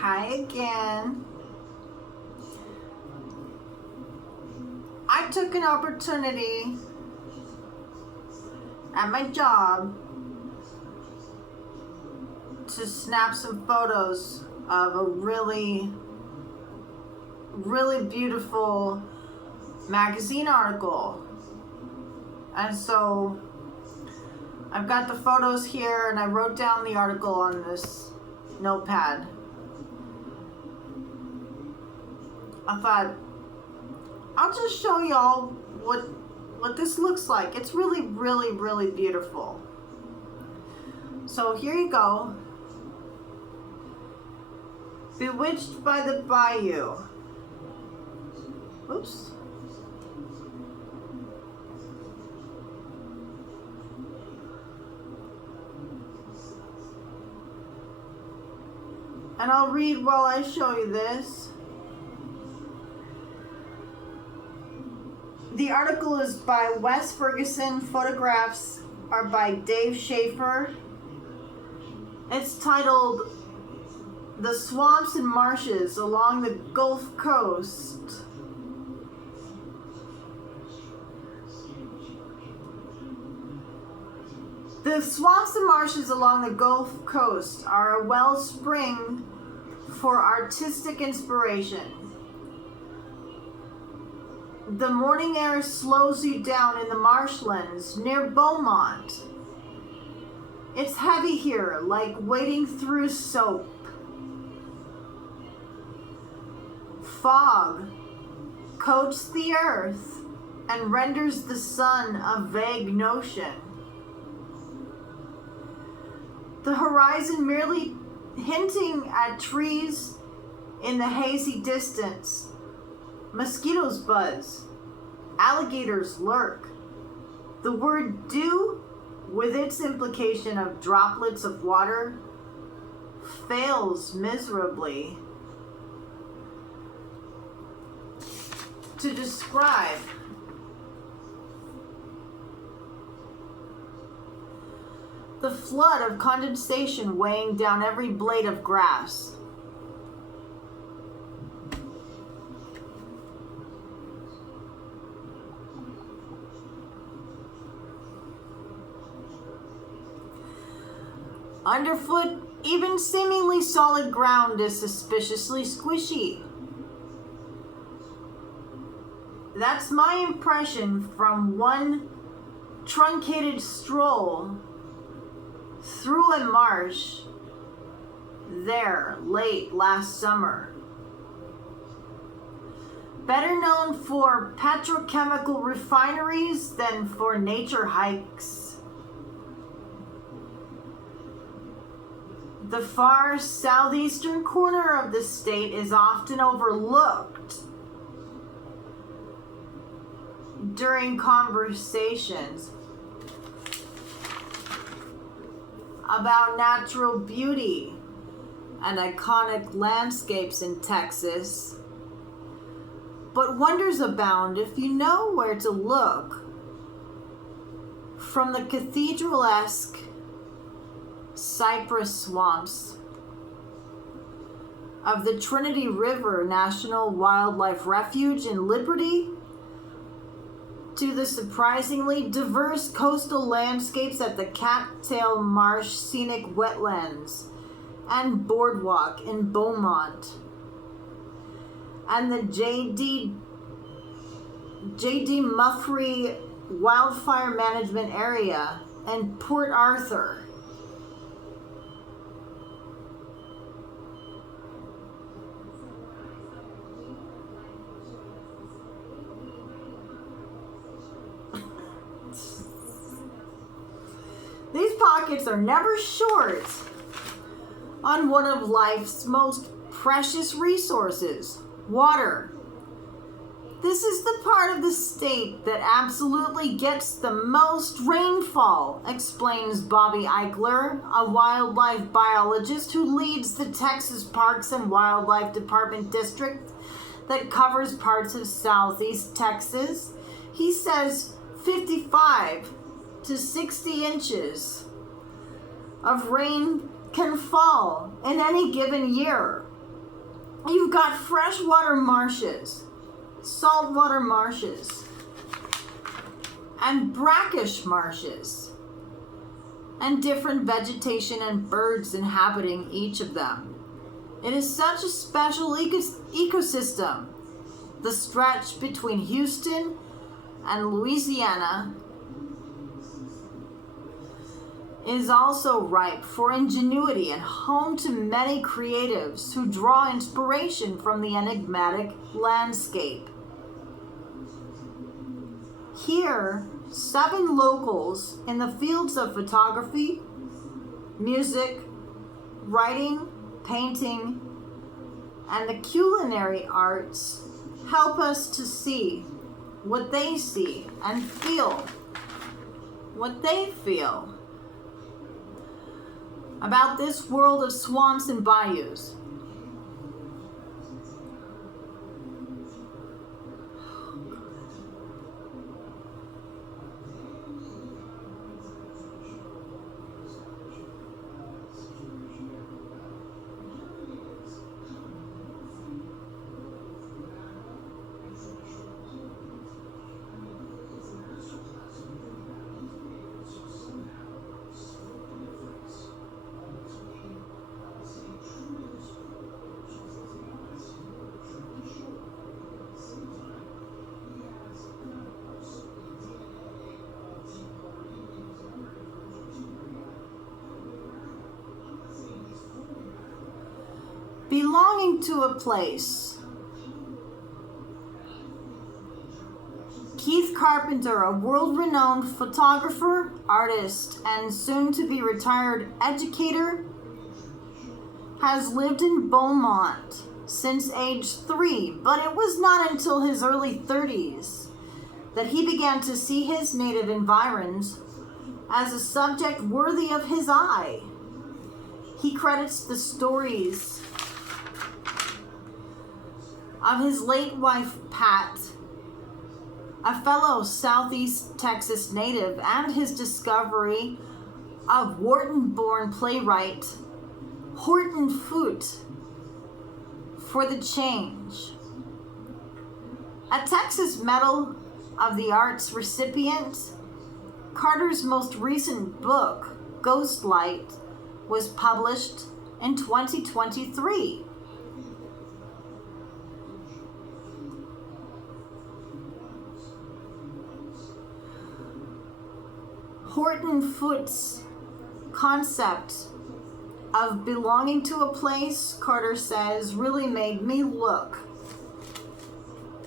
Hi again. I took an opportunity at my job to snap some photos of a really beautiful magazine article. And so I've got the photos here and I wrote down the article on this notepad. I thought I'll just show y'all what this looks like. It's really beautiful. So here you go. Bewitched by the Bayou. Oops. And I'll read while I show you this. The article is by Wes Ferguson. Photographs are by Dave Schaefer. It's titled "The Swamps and Marshes Along the Gulf Coast." The swamps and marshes along the Gulf Coast are a wellspring for artistic inspiration. The morning air slows you down in the marshlands near Beaumont. It's heavy here, like wading through soap. Fog coats the earth and renders the sun a vague notion. The horizon merely hinting at trees in the hazy distance. Mosquitoes buzz. Alligators lurk. The word dew, with its implication of droplets of water, fails miserably to describe the flood of condensation weighing down every blade of grass. Underfoot, even seemingly solid ground is suspiciously squishy. That's my impression from one truncated stroll through a marsh there late last summer. Better known for petrochemical refineries than for nature hikes. The far southeastern corner of the state is often overlooked during conversations about natural beauty and iconic landscapes in Texas. But wonders abound if you know where to look. From the cathedral-esque cypress swamps of the Trinity River National Wildlife Refuge in Liberty to the surprisingly diverse coastal landscapes at the Cattail Marsh Scenic Wetlands and Boardwalk in Beaumont, and the J.D. Muffrey Wildfire Management Area and Port Arthur. These pockets are never short on one of life's most precious resources, water. This is the part of the state that absolutely gets the most rainfall, explains Bobby Eichler, a wildlife biologist who leads the Texas Parks and Wildlife Department district that covers parts of southeast Texas. He says 55 to 60 inches of rain can fall in any given year. You've got freshwater marshes, saltwater marshes, and brackish marshes, and different vegetation and birds inhabiting each of them. It is such a special ecosystem. The stretch between Houston and Louisiana is also ripe for ingenuity and home to many creatives who draw inspiration from the enigmatic landscape. Here, 7 locals in the fields of photography, music, writing, painting, and the culinary arts help us to see what they see and feel what they feel about this world of swamps and bayous. Belonging to a place. Keith Carpenter, a world-renowned photographer, artist, and soon-to-be retired educator, has lived in Beaumont since age 3, but it was not until his early 30s that he began to see his native environs as a subject worthy of his eye. He credits the stories of his late wife, Pat, a fellow Southeast Texas native, and his discovery of Wharton-born playwright Horton Foote for the change. A Texas Medal of the Arts recipient, Carter's most recent book, Ghostlight, was published in 2023. Horton Foote's concept of belonging to a place, Carter says, really made me look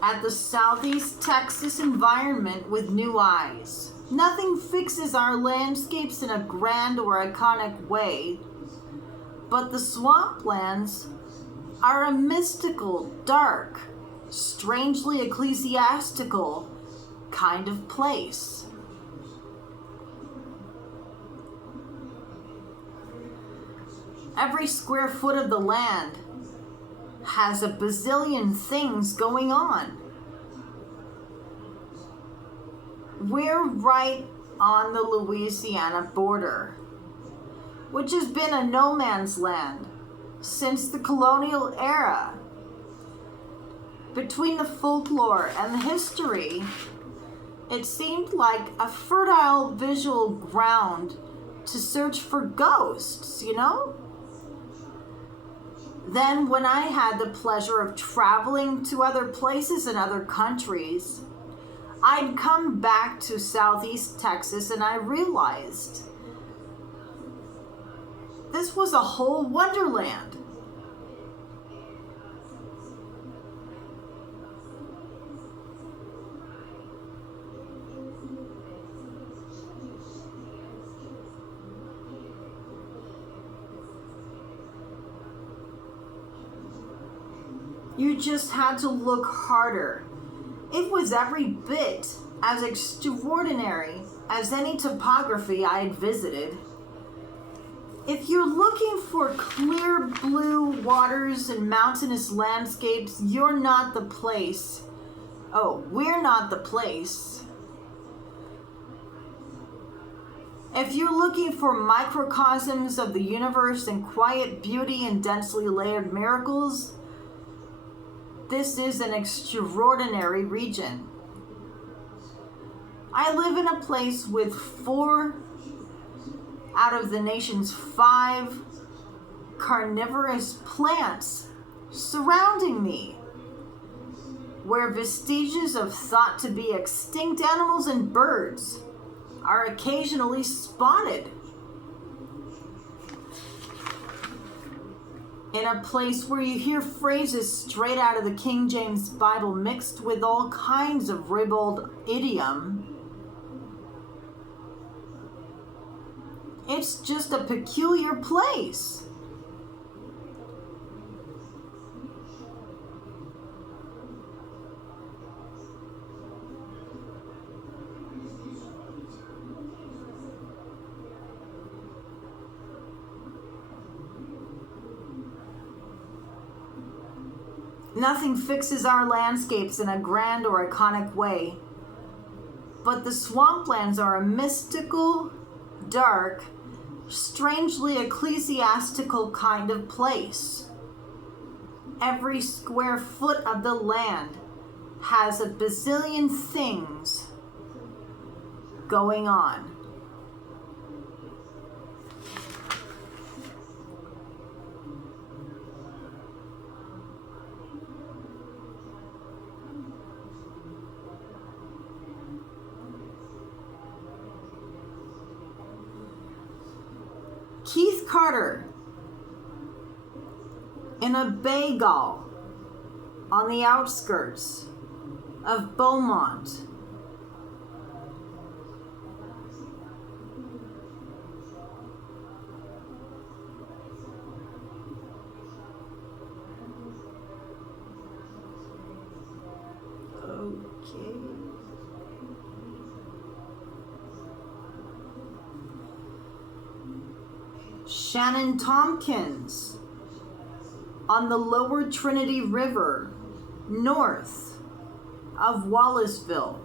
at the Southeast Texas environment with new eyes. Nothing fixes our landscapes in a grand or iconic way, but the swamplands are a mystical, dark, strangely ecclesiastical kind of place. Every square foot of the land has a bazillion things going on. We're right on the Louisiana border, which has been a no man's land since the colonial era. Between the folklore and the history, it seemed like a fertile visual ground to search for ghosts, you know? Then, when I had the pleasure of traveling to other places and other countries, I'd come back to Southeast Texas and I realized this was a whole wonderland. You just had to look harder. It was every bit as extraordinary as any topography I had visited. If you're looking for clear blue waters and mountainous landscapes, you're not the place. Oh, we're not the place. If you're looking for microcosms of the universe and quiet beauty and densely layered miracles, This is an extraordinary region. I live in a place with 4 out of the nation's 5 carnivorous plants surrounding me, where vestiges of thought to be extinct animals and birds are occasionally spotted. In a place where you hear phrases straight out of the King James Bible mixed with all kinds of ribald idiom. It's just a peculiar place. Nothing fixes our landscapes in a grand or iconic way, but the swamplands are a mystical, dark, strangely ecclesiastical kind of place. Every square foot of the land has a bazillion things going on. Keith Carter in a bagel on the outskirts of Beaumont. Okay. Shannon Tompkins on the Lower Trinity River, north of Wallaceville.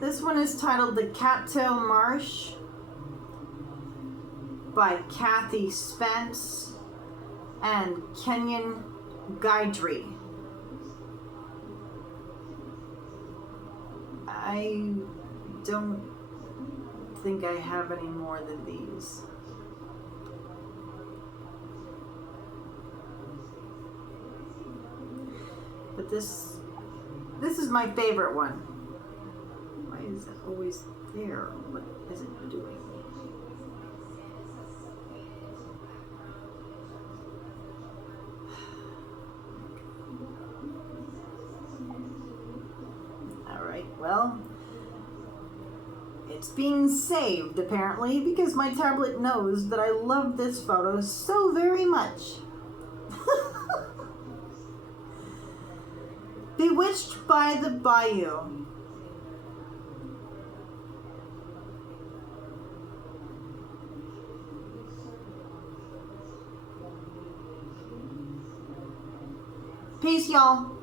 This one is titled The Cattail Marsh by Kathy Spence and Kenyon Guidry. I don't think I have any more than these. But this is my favorite one. Why is it always there? What is it doing? Well, it's being saved apparently because my tablet knows that I love this photo so very much. Bewitched by the Bayou. Peace, y'all.